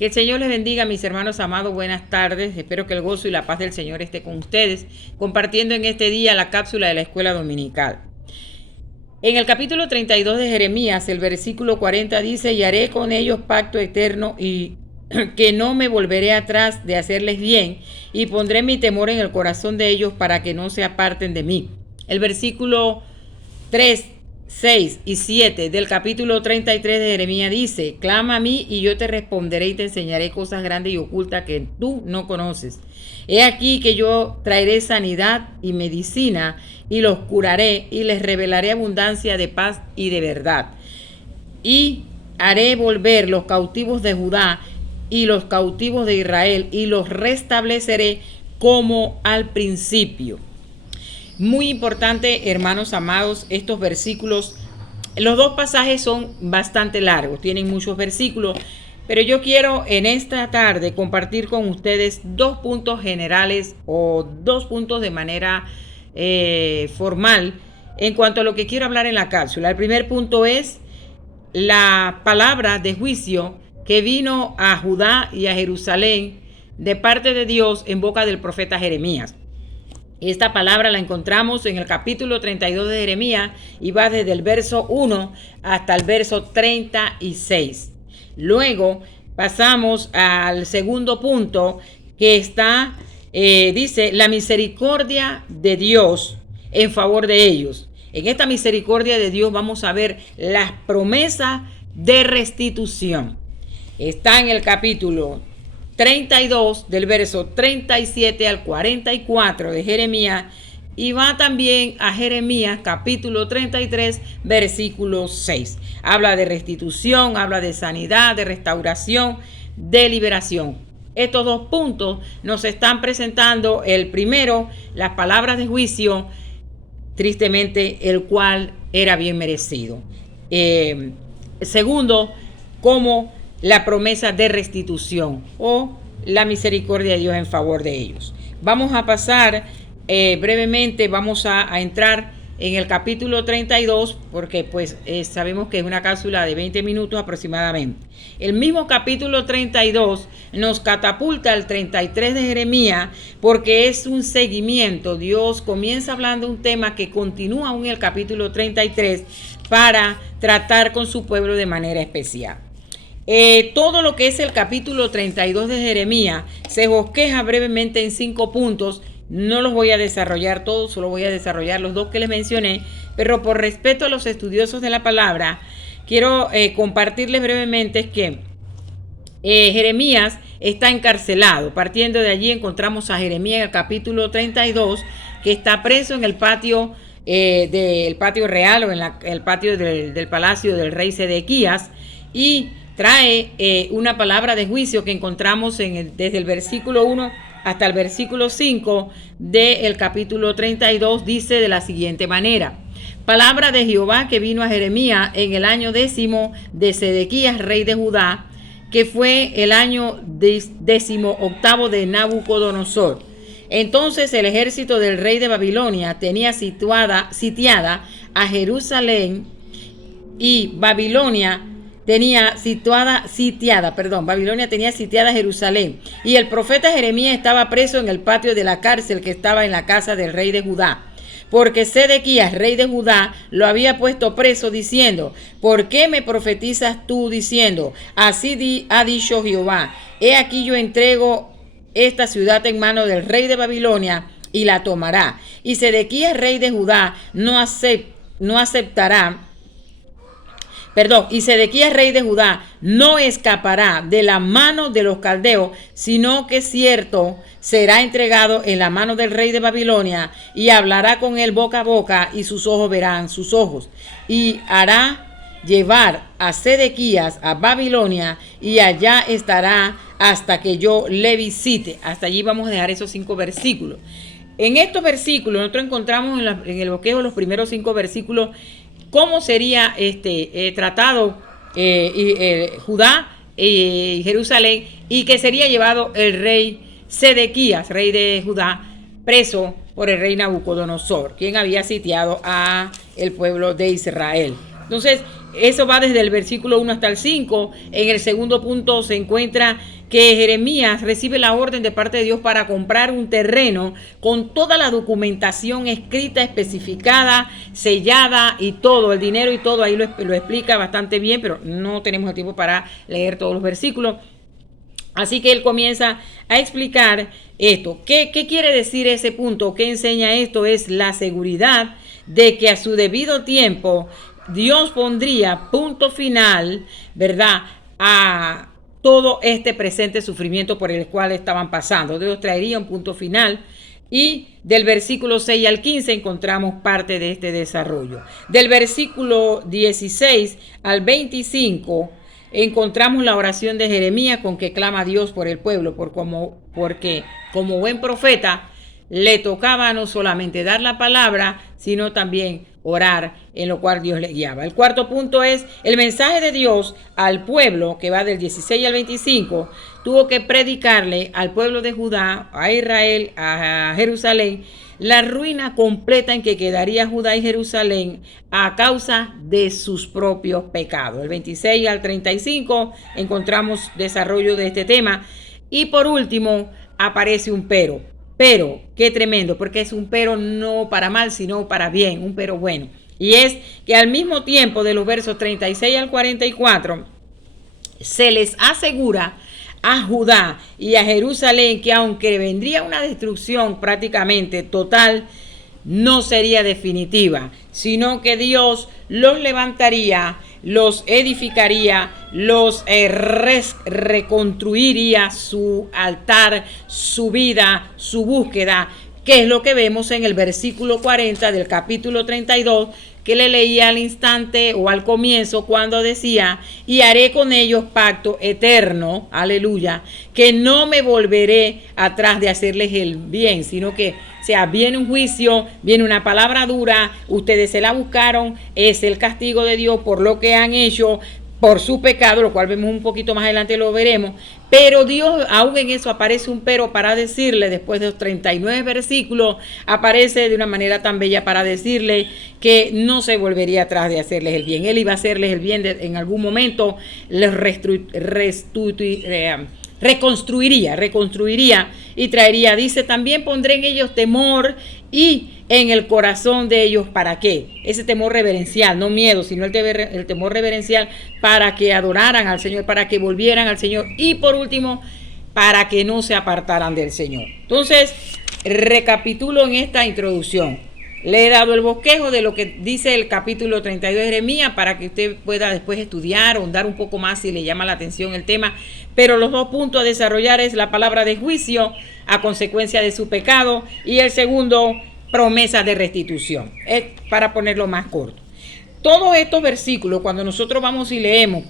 Que el Señor les bendiga, mis hermanos amados. Buenas tardes. Espero que el gozo y la paz del Señor esté con ustedes, compartiendo en este día la cápsula de la escuela dominical. En el capítulo 32 de Jeremías, el versículo 40 dice: y haré con ellos pacto eterno y que no me volveré atrás de hacerles bien, y pondré mi temor en el corazón de ellos para que no se aparten de mí. El versículo 3, 6 y 7 del capítulo 33 de Jeremías dice: clama a mí y yo te responderé y te enseñaré cosas grandes y ocultas que tú no conoces. He aquí que yo traeré sanidad y medicina y los curaré y les revelaré abundancia de paz y de verdad. Y haré volver los cautivos de Judá y los cautivos de Israel y los restableceré como al principio. Muy importante, hermanos amados, estos versículos. Los dos pasajes son bastante largos, tienen muchos versículos, pero yo quiero en esta tarde compartir con ustedes dos puntos generales o dos puntos de manera formal en cuanto a lo que quiero hablar en la cápsula. El primer punto es la palabra de juicio que vino a Judá y a Jerusalén de parte de Dios en boca del profeta Jeremías. Esta palabra la encontramos en el capítulo 32 de Jeremías y va desde el verso 1 hasta el verso 36. Luego pasamos al segundo punto que está, dice, la misericordia de Dios en favor de ellos. En esta misericordia de Dios vamos a ver las promesas de restitución. Está en el capítulo 32 del verso 37 al 44 de Jeremías y va también a Jeremías capítulo 33 versículo 6. Habla de restitución, habla de sanidad, de restauración, de liberación. Estos dos puntos nos están presentando el primero, las palabras de juicio, tristemente el cual era bien merecido. Segundo, como la promesa de restitución o la misericordia de Dios en favor de ellos. Vamos a pasar brevemente, vamos a entrar en el capítulo 32 porque pues sabemos que es una cápsula de 20 minutos aproximadamente. El mismo capítulo 32 nos catapulta al 33 de Jeremías porque es un seguimiento. Dios comienza hablando un tema que continúa aún en el capítulo 33 para tratar con su pueblo de manera especial. Todo lo que es el capítulo 32 de Jeremías se bosqueja brevemente en 5 puntos. No los voy a desarrollar todos, solo voy a desarrollar los dos que les mencioné, pero por respeto a los estudiosos de la palabra, quiero compartirles brevemente que Jeremías está encarcelado. Partiendo de allí encontramos a Jeremías en el capítulo 32, que está preso en el patio del patio real o en el patio del palacio del rey Sedequías, y trae una palabra de juicio que encontramos desde el versículo 1 hasta el versículo 5 del capítulo 32. Dice de la siguiente manera: palabra de Jehová que vino a Jeremías en el año 10 de Sedequías, rey de Judá, que fue el año 18 de Nabucodonosor. Entonces el ejército del rey de Babilonia tenía sitiada a Jerusalén, y Babilonia tenía sitiada a Jerusalén, y el profeta Jeremías estaba preso en el patio de la cárcel que estaba en la casa del rey de Judá, porque Sedequías, rey de Judá, lo había puesto preso, diciendo: ¿por qué me profetizas tú diciendo, así ha dicho Jehová, he aquí yo entrego esta ciudad en mano del rey de Babilonia y la tomará? Y Sedequías, rey de Judá, y Sedequías, rey de Judá, no escapará de la mano de los caldeos, sino que cierto será entregado en la mano del rey de Babilonia, y hablará con él boca a boca, y sus ojos verán sus ojos, y hará llevar a Sedequías a Babilonia, y allá estará hasta que yo le visite. Hasta allí vamos a dejar esos 5 versículos. En estos versículos nosotros encontramos en el bosquejo los primeros 5 versículos cómo sería tratado Judá y Jerusalén, y que sería llevado el rey Sedequías, rey de Judá, preso por el rey Nabucodonosor, quien había sitiado a el pueblo de Israel. Entonces, Eso va desde el versículo 1 hasta el 5. En el segundo punto se encuentra que Jeremías recibe la orden de parte de Dios para comprar un terreno con toda la documentación escrita, especificada, sellada y todo, el dinero y todo. Ahí lo explica bastante bien, pero no tenemos el tiempo para leer todos los versículos. Así que él comienza a explicar esto. ¿Qué quiere decir ese punto? ¿Qué enseña esto? Es la seguridad de que a su debido tiempo Dios pondría punto final, ¿verdad?, a todo este presente sufrimiento por el cual estaban pasando. Dios traería un punto final. Y del versículo 6 al 15 encontramos parte de este desarrollo. Del versículo 16 al 25 encontramos la oración de Jeremías con que clama a Dios por el pueblo, porque como buen profeta le tocaba no solamente dar la palabra, sino también orar, en lo cual Dios le guiaba. El cuarto punto es el mensaje de Dios al pueblo, que va del 16 al 25, tuvo que predicarle al pueblo de Judá, a Israel, a Jerusalén, la ruina completa en que quedaría Judá y Jerusalén a causa de sus propios pecados. El 26 al 35 encontramos desarrollo de este tema. Y por último aparece un pero. Pero, qué tremendo, porque es un pero no para mal, sino para bien, un pero bueno. Y es que al mismo tiempo de los versos 36 al 44, se les asegura a Judá y a Jerusalén que aunque vendría una destrucción prácticamente total, no sería definitiva, sino que Dios los levantaría, los edificaría, los reconstruiría su altar, su vida, su búsqueda, que es lo que vemos en el versículo 40 del capítulo 32, que le leía al instante o al comienzo cuando decía: y haré con ellos pacto eterno, aleluya, que no me volveré atrás de hacerles el bien, sino que, o sea, viene un juicio, viene una palabra dura, ustedes se la buscaron, es el castigo de Dios por lo que han hecho, por su pecado, lo cual vemos un poquito más adelante, lo veremos. Pero Dios, aún en eso aparece un pero para decirle, después de los 39 versículos, aparece de una manera tan bella para decirle que no se volvería atrás de hacerles el bien. Él iba a hacerles el bien en algún momento, les reconstruiría y traería. Dice: también pondré en ellos temor y en el corazón de ellos. ¿Para qué? Ese temor reverencial, no miedo, sino el temor reverencial, para que adoraran al Señor, para que volvieran al Señor, y por último, para que no se apartaran del Señor. Entonces, recapitulo en esta introducción. Le he dado el bosquejo de lo que dice el capítulo 32 de Jeremías para que usted pueda después estudiar o ahondar un poco más si le llama la atención el tema. Pero los dos puntos a desarrollar es la palabra de juicio a consecuencia de su pecado, y el segundo, promesa de restitución. Es para ponerlo más corto. Todos estos versículos, cuando nosotros vamos y leemos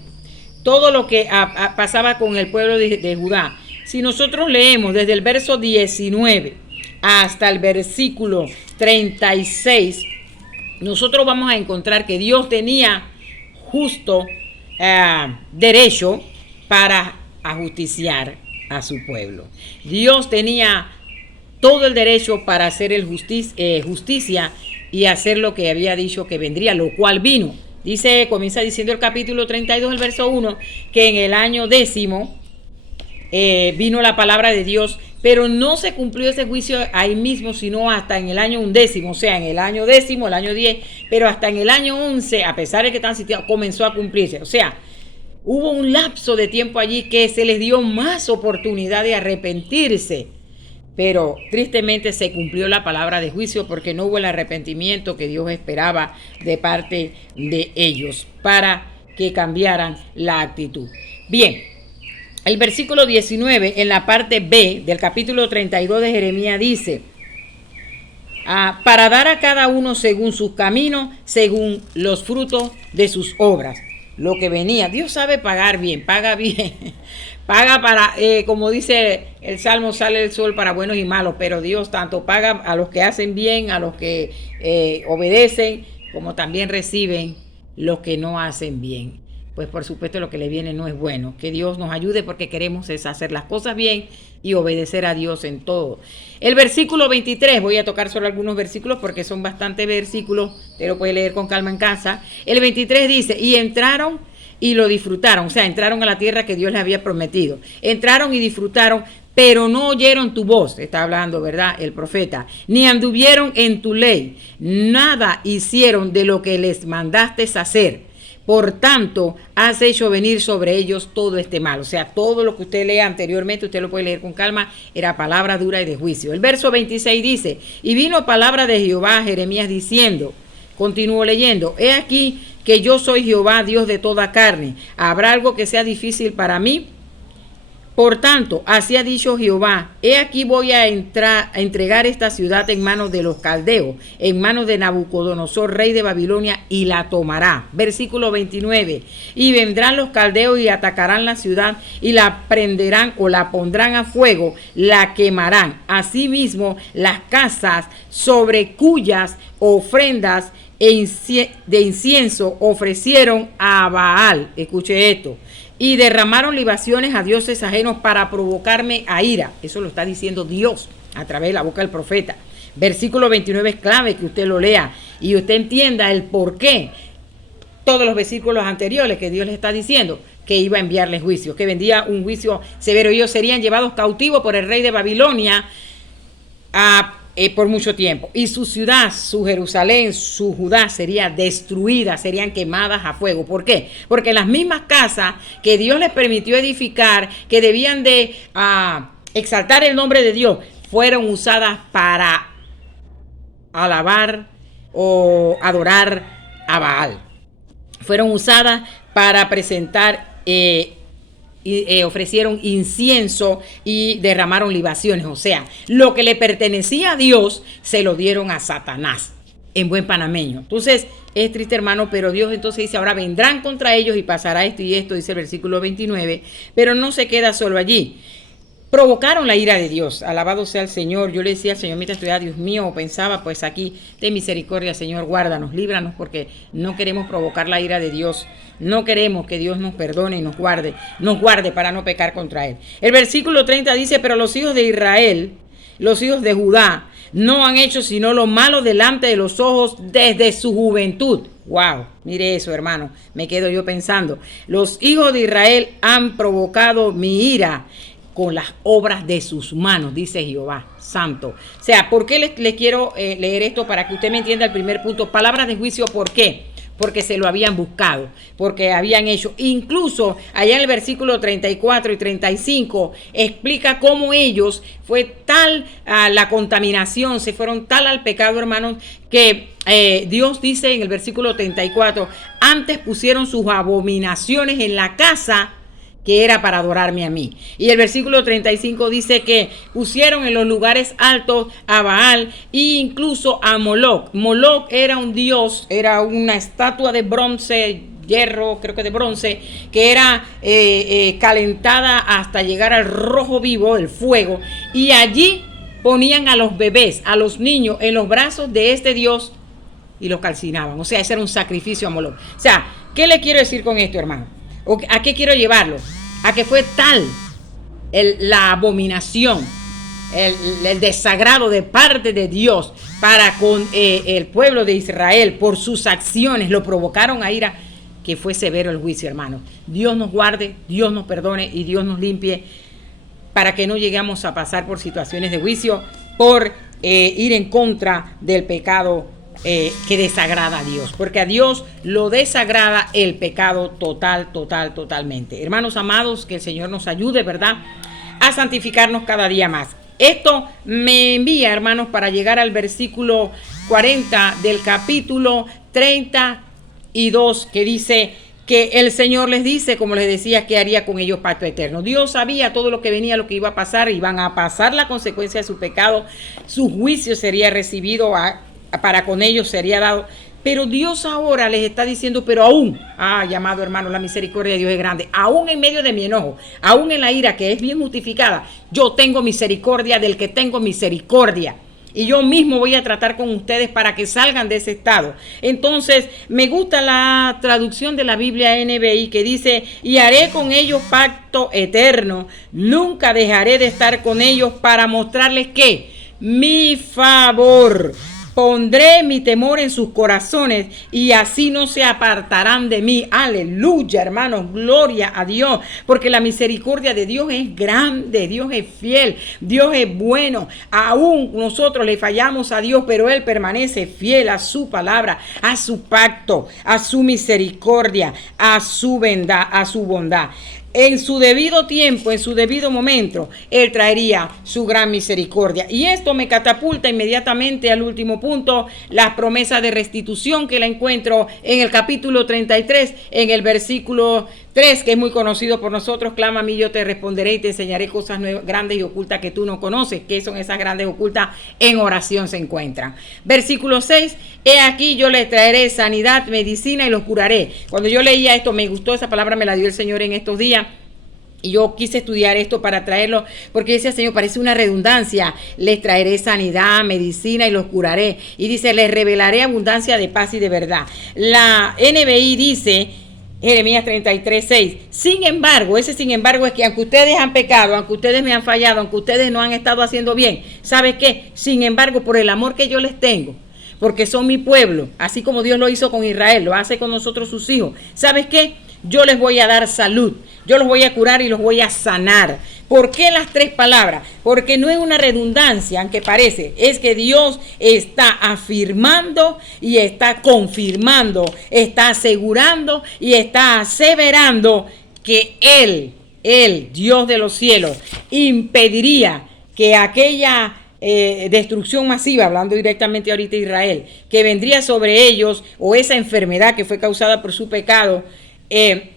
todo lo que pasaba con el pueblo de Judá, si nosotros leemos desde el verso 19 hasta el versículo 36, nosotros vamos a encontrar que Dios tenía justo derecho para ajusticiar a su pueblo. Dios tenía todo el derecho para hacer justicia y hacer lo que había dicho que vendría, lo cual vino. Comienza diciendo el capítulo 32, el verso 1, que en el año 10 vino la palabra de Dios, pero no se cumplió ese juicio ahí mismo, sino hasta en el año 11, o sea, en el año 10, el año 10, pero hasta en el año 11, a pesar de que están citados, comenzó a cumplirse. O sea, hubo un lapso de tiempo allí que se les dio más oportunidad de arrepentirse, pero tristemente se cumplió la palabra de juicio porque no hubo el arrepentimiento que Dios esperaba de parte de ellos para que cambiaran la actitud. Bien, el versículo 19 en la parte B del capítulo 32 de Jeremías dice: para dar a cada uno según sus caminos, según los frutos de sus obras. Lo que venía, Dios sabe pagar bien, paga bien, paga para, como dice el Salmo, sale el sol para buenos y malos, pero Dios tanto paga a los que hacen bien, a los que obedecen, como también reciben los que no hacen bien. pues por supuesto lo que le viene no es bueno. Que Dios nos ayude porque queremos es hacer las cosas bien y obedecer a Dios en todo. El versículo 23, voy a tocar solo algunos versículos porque son bastantes versículos, te lo puedes leer con calma en casa. El 23 dice, y entraron y lo disfrutaron, o sea, entraron a la tierra que Dios les había prometido. Entraron y disfrutaron, pero no oyeron tu voz, está hablando, ¿verdad?, el profeta, ni anduvieron en tu ley, nada hicieron de lo que les mandaste hacer. Por tanto, has hecho venir sobre ellos todo este mal. O sea, todo lo que usted lea anteriormente, usted lo puede leer con calma, era palabra dura y de juicio. El verso 26 dice, y vino palabra de Jehová a Jeremías diciendo, continúo leyendo, he aquí que yo soy Jehová, Dios de toda carne. ¿Habrá algo que sea difícil para mí? Por tanto, así ha dicho Jehová, he aquí voy a entregar esta ciudad en manos de los caldeos, en manos de Nabucodonosor, rey de Babilonia, y la tomará. Versículo 29, y vendrán los caldeos y atacarán la ciudad, y la prenderán o la pondrán a fuego, la quemarán. Asimismo, las casas sobre cuyas ofrendas de incienso ofrecieron a Baal, escuche esto, y derramaron libaciones a dioses ajenos para provocarme a ira. Eso lo está diciendo Dios a través de la boca del profeta. Versículo 29 es clave que usted lo lea y usted entienda el por qué. Todos los versículos anteriores que Dios les está diciendo que iba a enviarles juicio, que vendría un juicio severo. Ellos serían llevados cautivos por el rey de Babilonia por mucho tiempo. Y su ciudad, su Jerusalén, su Judá sería destruida, serían quemadas a fuego. ¿Por qué? Porque las mismas casas que Dios les permitió edificar, que debían de exaltar el nombre de Dios, fueron usadas para alabar o adorar a Baal. Fueron usadas para presentar ofrecieron incienso y derramaron libaciones. O sea, lo que le pertenecía a Dios se lo dieron a Satanás, en buen panameño. Entonces, es triste, hermano, pero Dios entonces dice, ahora vendrán contra ellos y pasará esto y esto, dice el versículo 29, pero no se queda solo allí. Provocaron la ira de Dios, alabado sea el Señor. Yo le decía al Señor, mientras estudiaba, Dios mío, o pensaba, pues aquí, ten misericordia, Señor, guárdanos, líbranos, porque no queremos provocar la ira de Dios. No queremos que Dios nos perdone y nos guarde para no pecar contra Él. El versículo 30 dice, pero los hijos de Israel, los hijos de Judá, no han hecho sino lo malo delante de los ojos desde su juventud. Wow, mire eso, hermano, me quedo yo pensando. Los hijos de Israel han provocado mi ira con las obras de sus manos, dice Jehová Santo. O sea, ¿por qué les quiero leer esto? Para que usted me entienda el primer punto. Palabras de juicio, ¿por qué? Porque se lo habían buscado, porque habían hecho. Incluso allá en el versículo 34 y 35 explica cómo ellos fue tal la contaminación, se fueron tal al pecado, hermanos, que Dios dice en el versículo 34, antes pusieron sus abominaciones en la casa que era para adorarme a mí. Y el versículo 35 dice que pusieron en los lugares altos a Baal e incluso a Moloc. Moloc era un dios, era una estatua de bronce, hierro, creo que de bronce, que era calentada hasta llegar al rojo vivo, el fuego, y allí ponían a los bebés, a los niños en los brazos de este dios y los calcinaban. O sea, ese era un sacrificio a Moloc. O sea, ¿qué le quiero decir con esto, hermano? ¿A qué quiero llevarlo? A que fue tal la abominación, el desagrado de parte de Dios para con el pueblo de Israel por sus acciones, lo provocaron a ira, que fue severo el juicio, hermano. Dios nos guarde, Dios nos perdone y Dios nos limpie para que no lleguemos a pasar por situaciones de juicio por ir en contra del pecado que desagrada a Dios, porque a Dios lo desagrada el pecado totalmente. Hermanos amados, que el Señor nos ayude, ¿verdad?, a santificarnos cada día más. Esto me envía, hermanos, para llegar al versículo 40 del capítulo 32, que dice que el Señor les dice, como les decía, que haría con ellos pacto eterno. Dios sabía todo lo que venía, lo que iba a pasar, iban a pasar la consecuencia de su pecado, su juicio sería recibido para con ellos sería dado, pero Dios ahora les está diciendo, pero aún, llamado hermano, la misericordia de Dios es grande, aún en medio de mi enojo, aún en la ira que es bien justificada, yo tengo misericordia del que tengo misericordia. y yo mismo voy a tratar con ustedes para que salgan de ese estado. Entonces, me gusta la traducción de la Biblia NBI que dice, y haré con ellos pacto eterno, nunca dejaré de estar con ellos para mostrarles que mi favor. Pondré mi temor en sus corazones y así no se apartarán de mí. Aleluya, hermanos, gloria a Dios, porque la misericordia de Dios es grande, Dios es fiel, Dios es bueno. Aún nosotros le fallamos a Dios, pero Él permanece fiel a su palabra, a su pacto, a su misericordia, a su bondad. En su debido tiempo, en su debido momento, Él traería su gran misericordia. Y esto me catapulta inmediatamente al último punto, las promesas de restitución que la encuentro en el capítulo 33, en el versículo 3, que es muy conocido por nosotros. Clama a mí, yo te responderé y te enseñaré cosas nuevas, grandes y ocultas que tú no conoces. ¿Qué son esas grandes y ocultas? En oración se encuentran. Versículo 6, he aquí yo les traeré sanidad, medicina y los curaré. Cuando yo leía esto, me gustó esa palabra, me la dio el Señor en estos días. Y yo quise estudiar esto para traerlo, porque decía, Señor, parece una redundancia. Les traeré sanidad, medicina y los curaré. Y dice, les revelaré abundancia de paz y de verdad. La NBI dice, Jeremías 33:6. Sin embargo, ese sin embargo es que aunque ustedes han pecado, aunque ustedes me han fallado, aunque ustedes no han estado haciendo bien, ¿sabe qué? Sin embargo, por el amor que yo les tengo, porque son mi pueblo, así como Dios lo hizo con Israel, lo hace con nosotros sus hijos. ¿Sabes qué? Yo les voy a dar salud, yo los voy a curar y los voy a sanar. ¿Por qué las tres palabras? Porque no es una redundancia, aunque parece, es que Dios está afirmando y está confirmando, está asegurando y está aseverando que Él, Dios de los cielos, impediría que aquella destrucción masiva, hablando directamente ahorita de Israel, que vendría sobre ellos, o esa enfermedad que fue causada por su pecado, Él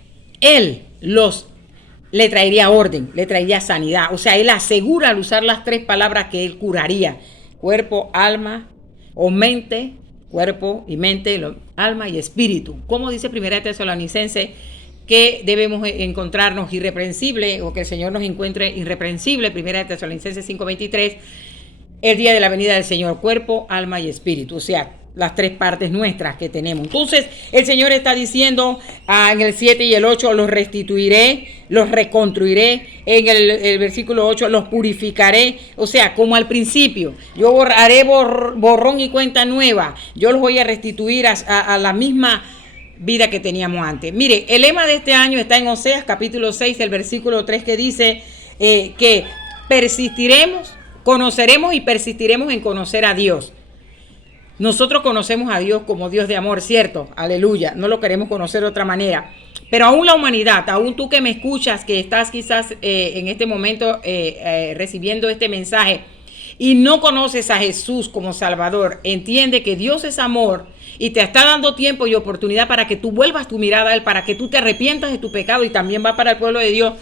le traería orden, le traería sanidad. O sea, Él asegura al usar las tres palabras que Él curaría: cuerpo, alma o mente, cuerpo y mente, alma y espíritu. Como dice 1 Tesalonicenses, que debemos encontrarnos irreprensibles, o que el Señor nos encuentre irreprensible, 1 Tesalonicenses 5:23, el día de la venida del Señor, cuerpo, alma y espíritu. O sea, las tres partes nuestras que tenemos. Entonces, el Señor está diciendo en el 7 y el 8, los restituiré, los reconstruiré. En el versículo 8, los purificaré. O sea, como al principio, yo haré borrón y cuenta nueva. Yo los voy a restituir a la misma vida que teníamos antes. Mire, el lema de este año está en Oseas capítulo 6, el versículo 3, que dice que persistiremos, conoceremos y persistiremos en conocer a Dios. Nosotros conocemos a Dios como Dios de amor, ¿cierto? Aleluya. No lo queremos conocer de otra manera. Pero aún la humanidad, aún tú que me escuchas, que estás quizás en este momento recibiendo este mensaje y no conoces a Jesús como Salvador, entiende que Dios es amor y te está dando tiempo y oportunidad para que tú vuelvas tu mirada a Él, para que tú te arrepientas de tu pecado, y también va para el pueblo de Dios.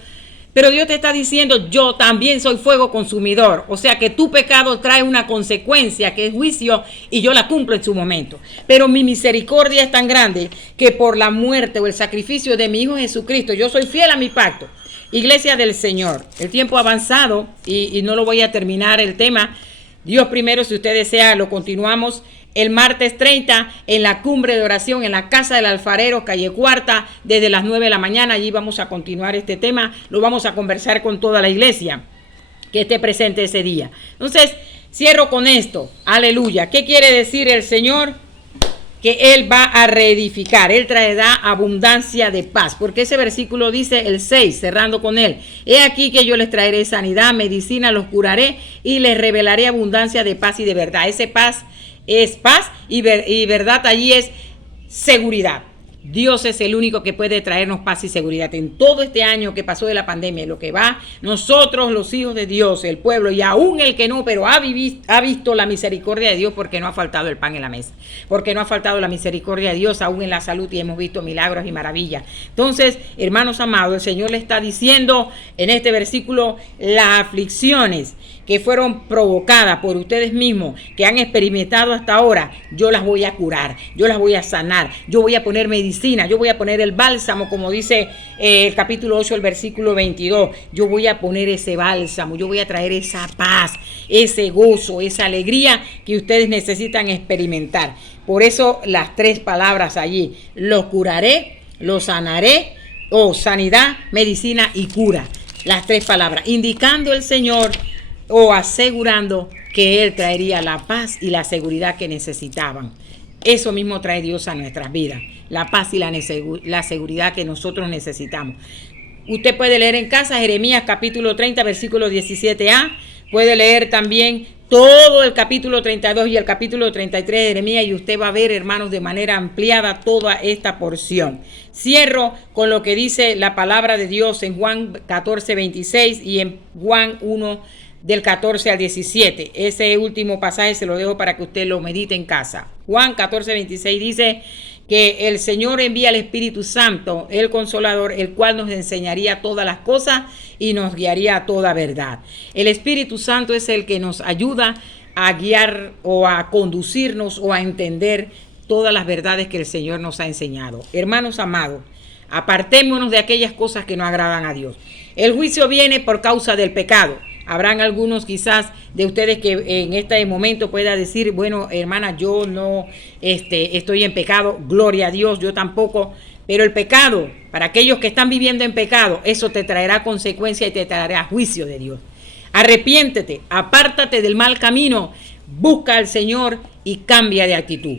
Pero Dios te está diciendo, yo también soy fuego consumidor. O sea que tu pecado trae una consecuencia que es juicio, y yo la cumplo en su momento. Pero mi misericordia es tan grande que por la muerte o el sacrificio de mi Hijo Jesucristo, yo soy fiel a mi pacto. Iglesia del Señor, el tiempo ha avanzado y no lo voy a terminar el tema. Dios primero, si usted desea, lo continuamos el martes 30 en la cumbre de oración en la Casa del Alfarero, calle Cuarta, desde las 9 de la mañana. Allí vamos a continuar este tema, lo vamos a conversar con toda la iglesia que esté presente ese día. Entonces, cierro con esto. Aleluya. ¿Qué quiere decir el Señor? Que Él va a reedificar, Él traerá abundancia de paz, porque ese versículo dice, el 6, cerrando con él: he aquí que yo les traeré sanidad, medicina, los curaré y les revelaré abundancia de paz y de verdad. Ese paz es paz y verdad, allí es seguridad. Dios es el único que puede traernos paz y seguridad. En todo este año que pasó de la pandemia, lo que va, nosotros los hijos de Dios, el pueblo, y aún el que no, pero ha visto la misericordia de Dios, porque no ha faltado el pan en la mesa, porque no ha faltado la misericordia de Dios aún en la salud, y hemos visto milagros y maravillas. Entonces, hermanos amados, el Señor le está diciendo en este versículo, las aflicciones que fueron provocadas por ustedes mismos, que han experimentado hasta ahora, yo las voy a curar, yo las voy a sanar, yo voy a poner medicina, yo voy a poner el bálsamo, como dice el capítulo 8, el versículo 22, yo voy a poner ese bálsamo, yo voy a traer esa paz, ese gozo, esa alegría que ustedes necesitan experimentar. Por eso las 3 palabras allí, lo curaré, lo sanaré, o sanidad, medicina y cura. Las 3 palabras, indicando el Señor o asegurando que Él traería la paz y la seguridad que necesitaban. Eso mismo trae Dios a nuestras vidas, la paz y la seguridad que nosotros necesitamos. Usted puede leer en casa Jeremías capítulo 30, versículo 17a, puede leer también todo el capítulo 32 y el capítulo 33 de Jeremías y usted va a ver, hermanos, de manera ampliada toda esta porción. Cierro con lo que dice la palabra de Dios en Juan 14, 26 y en Juan 1, del 14 al 17. Ese último pasaje se lo dejo para que usted lo medite en casa. Juan 14, 26 dice que el Señor envía al Espíritu Santo, el Consolador, el cual nos enseñaría todas las cosas y nos guiaría a toda verdad. El Espíritu Santo es el que nos ayuda a guiar o a conducirnos o a entender todas las verdades que el Señor nos ha enseñado. Hermanos amados, apartémonos de aquellas cosas que no agradan a Dios. El juicio viene por causa del pecado. Habrán algunos quizás de ustedes que en este momento pueda decir, bueno, hermana, yo no estoy en pecado, gloria a Dios, yo tampoco. Pero el pecado, para aquellos que están viviendo en pecado, eso te traerá consecuencia y te traerá juicio de Dios. Arrepiéntete, apártate del mal camino, busca al Señor y cambia de actitud.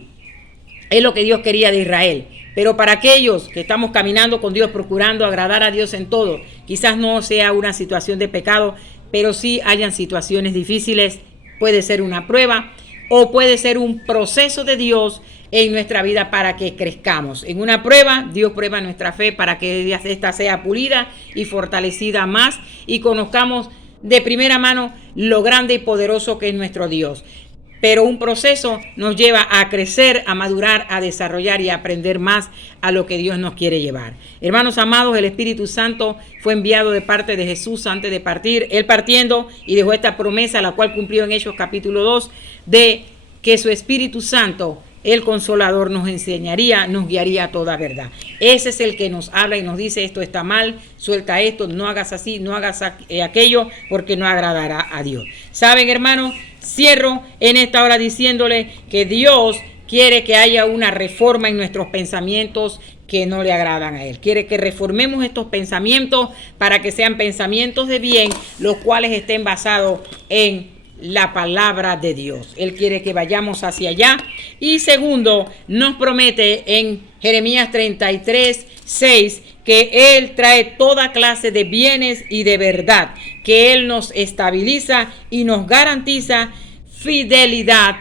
Es lo que Dios quería de Israel. Pero para aquellos que estamos caminando con Dios, procurando agradar a Dios en todo, quizás no sea una situación de pecado, pero sí hayan situaciones difíciles, puede ser una prueba o puede ser un proceso de Dios en nuestra vida para que crezcamos. En una prueba, Dios prueba nuestra fe para que esta sea pulida y fortalecida más y conozcamos de primera mano lo grande y poderoso que es nuestro Dios. Pero un proceso nos lleva a crecer, a madurar, a desarrollar y a aprender más a lo que Dios nos quiere llevar. Hermanos amados, el Espíritu Santo fue enviado de parte de Jesús antes de partir. Él partiendo y dejó esta promesa, la cual cumplió en Hechos capítulo 2, de que su Espíritu Santo, el Consolador, nos enseñaría, nos guiaría a toda verdad. Ese es el que nos habla y nos dice, esto está mal, suelta esto, no hagas así, no hagas aquello, porque no agradará a Dios. ¿Saben, hermanos? Cierro en esta hora diciéndole que Dios quiere que haya una reforma en nuestros pensamientos que no le agradan a Él. Quiere que reformemos estos pensamientos para que sean pensamientos de bien, los cuales estén basados en la palabra de Dios. Él quiere que vayamos hacia allá. Y segundo, nos promete en Jeremías 33, 6, que Él trae toda clase de bienes y de verdad, que Él nos estabiliza y nos garantiza fidelidad,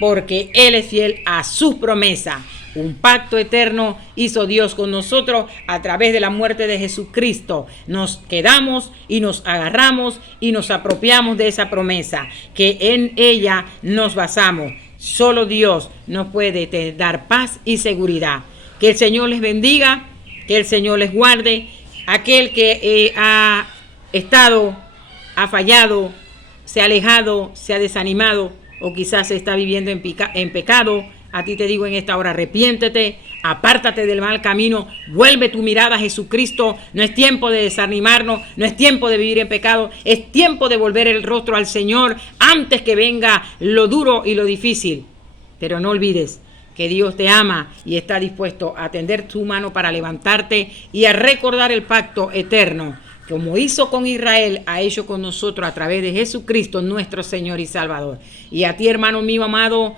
porque Él es fiel a sus promesas. Un pacto eterno hizo Dios con nosotros a través de la muerte de Jesucristo. Nos quedamos y nos agarramos y nos apropiamos de esa promesa, que en ella nos basamos. Solo Dios nos puede dar paz y seguridad. Que el Señor les bendiga, que el Señor les guarde. Aquel que ha fallado, se ha alejado, se ha desanimado o quizás está viviendo en pecado, a ti te digo en esta hora, arrepiéntete, apártate del mal camino, vuelve tu mirada a Jesucristo. No es tiempo de desanimarnos, no es tiempo de vivir en pecado, es tiempo de volver el rostro al Señor antes que venga lo duro y lo difícil. Pero no olvides que Dios te ama y está dispuesto a tender tu mano para levantarte y a recordar el pacto eterno. Como hizo con Israel, ha hecho con nosotros a través de Jesucristo, nuestro Señor y Salvador. Y a ti, hermano mío amado,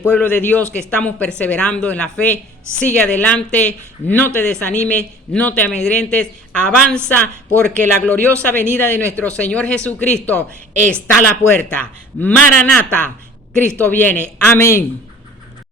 pueblo de Dios, que estamos perseverando en la fe, sigue adelante, no te desanimes, no te amedrentes, avanza, porque la gloriosa venida de nuestro Señor Jesucristo está a la puerta. Maranata, Cristo viene. Amén.